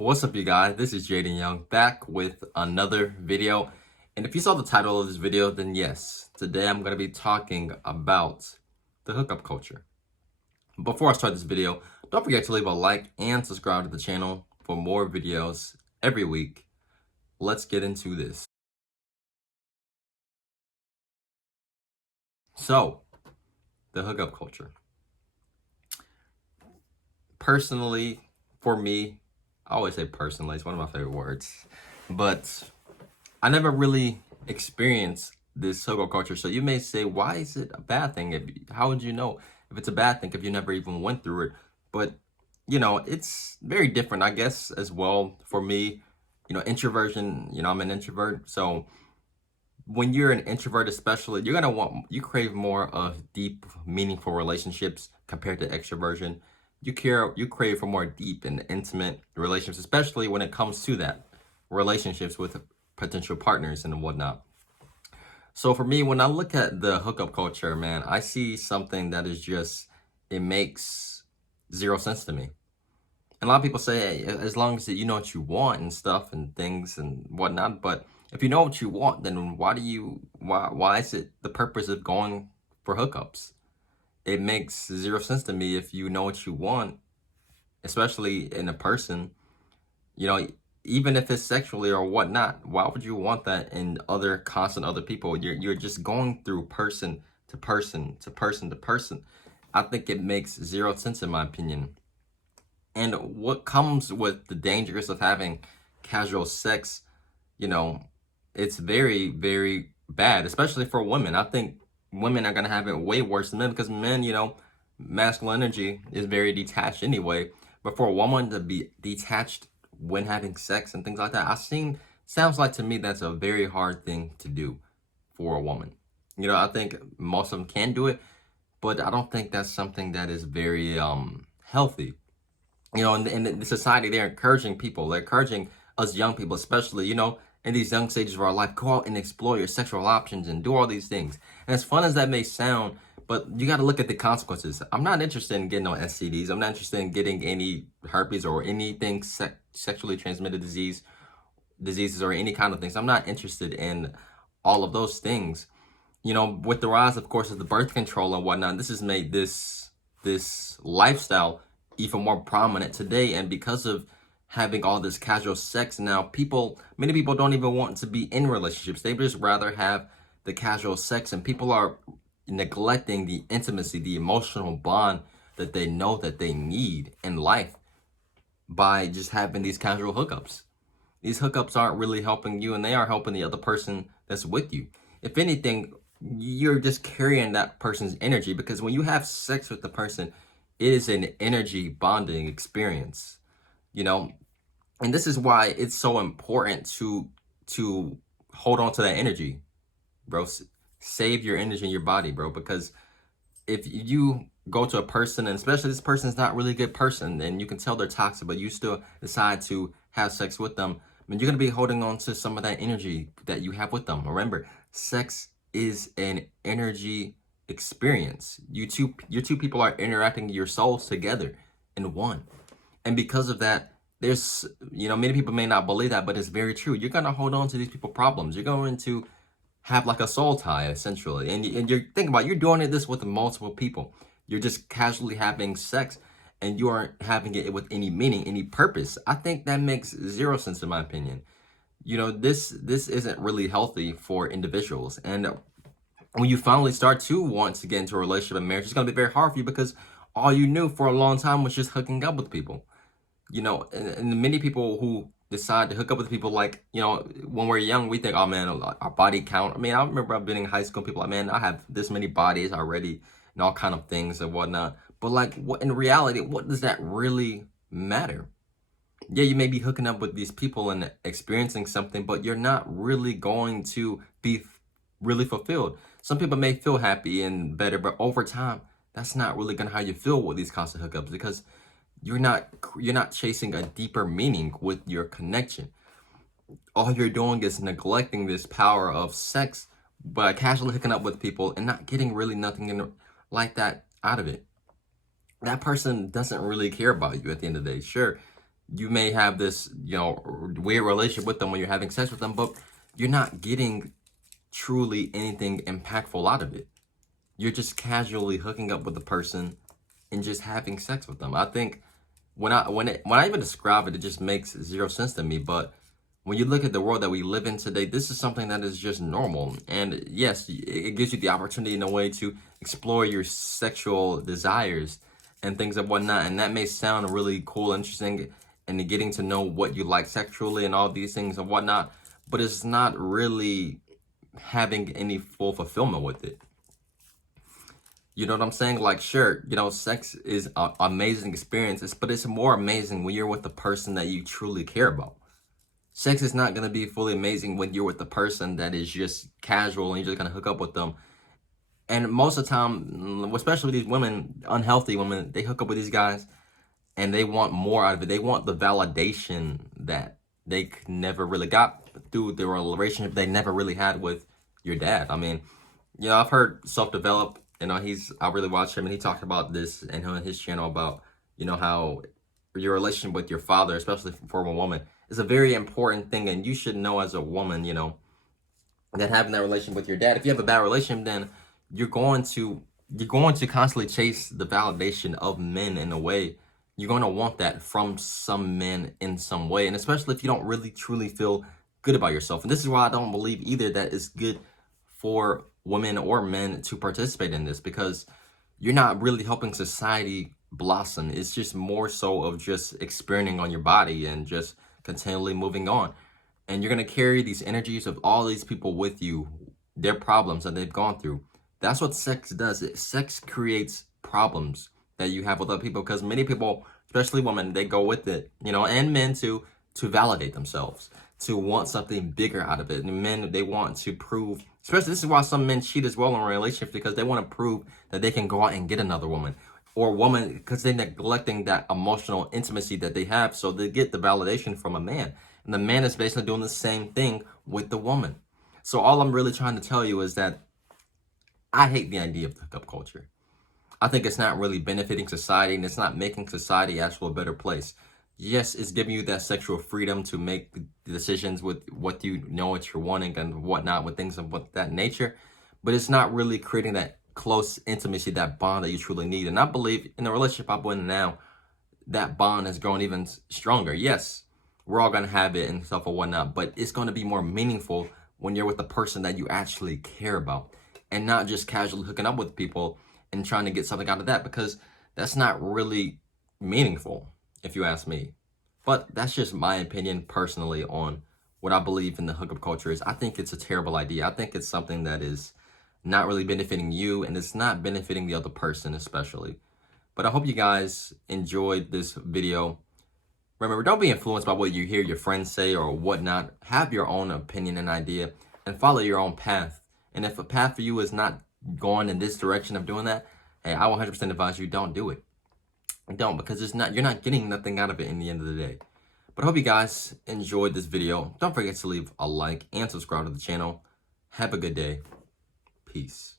What's up, you guys? This is Jayden Young back with another video. And if you saw the title of this video, then yes, today I'm going to be talking about the hookup culture. Before I start this video, don't forget to leave a like and subscribe to the channel for more videos every week. Let's get into this. So, the hookup culture. Personally, for me, I always say personally, it's one of my favorite words, but I never really experienced this hookup culture. So you may say, why is it a bad thing? How would you know if it's a bad thing if you never even went through it? But, it's very different, I guess, as well for me. Introversion, I'm an introvert. So when you're an introvert, especially, you crave more of deep, meaningful relationships compared to extroversion. You crave for more deep and intimate relationships, especially when it comes to that relationships with potential partners and whatnot. So for me, when I look at the hookup culture, man, I see something that is it makes zero sense to me. And a lot of people say, hey, as long as you know what you want and stuff and things and whatnot, but if you know what you want, then why is it the purpose of going for hookups? It makes zero sense to me if you know what you want, especially in a person, you know, even if it's sexually or whatnot. Why would you want that in other people? You're just going through person to person to person to person. I think it makes zero sense in my opinion. And what comes with the dangers of having casual sex, you know, it's very, very bad, especially for women. I think women are gonna have it way worse than men because men, masculine energy is very detached anyway. But for a woman to be detached when having sex and things like that, sounds like to me that's a very hard thing to do for a woman. I think most of them can do it, but I don't think that's something that is very healthy. In the society, they're encouraging us young people, especially, in these young stages of our life, go out and explore your sexual options and do all these things. And as fun as that may sound, but you got to look at the consequences. I'm not interested in getting no STDs. I'm not interested in getting any herpes or anything sexually transmitted diseases or any kind of things. I'm not interested in all of those things. With the rise, of course, of the birth control and whatnot, this has made this lifestyle even more prominent today. And because of having all this casual sex now, many people don't even want to be in relationships. They just rather have the casual sex, and people are neglecting the intimacy, the emotional bond that they know that they need in life by just having these casual hookups. These hookups aren't really helping you, and they are helping the other person that's with you. If anything, you're just carrying that person's energy, because when you have sex with the person, it is an energy bonding experience, and this is why it's so important to hold on to that energy, bro. Save your energy in your body, bro, because if you go to a person, and especially this person's not really a good person, and you can tell they're toxic, but you still decide to have sex with them, then you're going to be holding on to some of that energy that you have with them. Remember, sex is an energy experience. Your two people are interacting your souls together in one. And because of that, there's, many people may not believe that, but it's very true. You're going to hold on to these people problems. You're going to have like a soul tie, essentially. And you're thinking about, you're doing this with multiple people. You're just casually having sex, and you aren't having it with any meaning, any purpose. I think that makes zero sense in my opinion. This isn't really healthy for individuals. And when you finally start to want to get into a relationship and marriage, it's going to be very hard for you, because all you knew for a long time was just hooking up with people. And many people who decide to hook up with people, like, when we're young, we think, oh man, our body count. I mean, I remember I've been in high school, people like, man, I have this many bodies already and all kind of things and whatnot. But like, what in reality, what does that really matter? Yeah, you may be hooking up with these people and experiencing something, but you're not really going to be really fulfilled. Some people may feel happy and better, but over time, that's not really gonna how you feel with these constant hookups, because you're not chasing a deeper meaning with your connection. All you're doing is neglecting this power of sex by casually hooking up with people and not getting really nothing like that out of it. That person doesn't really care about you at the end of the day. Sure, you may have this, weird relationship with them when you're having sex with them, but you're not getting truly anything impactful out of it. You're just casually hooking up with the person and just having sex with them. I think when I even describe it, it just makes zero sense to me. But when you look at the world that we live in today, this is something that is just normal. And yes, it gives you the opportunity in a way to explore your sexual desires and things and whatnot. And that may sound really cool, interesting, and getting to know what you like sexually and all these things and whatnot. But it's not really having any full fulfillment with it. You know what I'm saying? Like, sure, sex is an amazing experience, but it's more amazing when you're with the person that you truly care about. Sex is not going to be fully amazing when you're with the person that is just casual and you're just going to hook up with them. And most of the time, especially these women, unhealthy women, they hook up with these guys and they want more out of it. They want the validation that they never really got through the relationship they never really had with your dad. I mean, I've heard Self-Develop. I really watched him, and he talked about this and on his channel about, how your relationship with your father, especially for a woman, is a very important thing. And you should know as a woman, that having that relationship with your dad, if you have a bad relationship, then you're going to constantly chase the validation of men in a way. You're going to want that from some men in some way. And especially if you don't really truly feel good about yourself. And this is why I don't believe either that it's good for women or men to participate in this, because you're not really helping society blossom. It's just more so of just experimenting on your body and just continually moving on. And you're going to carry these energies of all these people with you, their problems that they've gone through. That's what sex does. Sex creates problems that you have with other people, because many people, especially women, they go with it, and men too, to validate themselves, to want something bigger out of it. And men, they want to prove, especially this is why some men cheat as well in relationships, because they want to prove that they can go out and get another woman. Or woman, because they're neglecting that emotional intimacy that they have, so they get the validation from a man. And the man is basically doing the same thing with the woman. So all I'm really trying to tell you is that I hate the idea of the hookup culture. I think it's not really benefiting society, and it's not making society actually a better place. Yes, it's giving you that sexual freedom to make decisions with what what you're wanting and whatnot, with things of that nature. But it's not really creating that close intimacy, that bond that you truly need. And I believe in the relationship I'm in now, that bond has grown even stronger. Yes, we're all going to have it and stuff or whatnot, but it's going to be more meaningful when you're with the person that you actually care about, and not just casually hooking up with people and trying to get something out of that, because that's not really meaningful, if you ask me. But that's just my opinion personally on what I believe in the hookup culture is. I think it's a terrible idea. I think it's something that is not really benefiting you, and it's not benefiting the other person especially. But I hope you guys enjoyed this video. Remember, don't be influenced by what you hear your friends say or whatnot. Have your own opinion and idea and follow your own path. And if a path for you is not going in this direction of doing that, hey, I 100% advise you don't do it. Don't, because you're not getting nothing out of it in the end of the day. But I hope you guys enjoyed this video. Don't forget to leave a like and subscribe to the channel. Have a good day. Peace.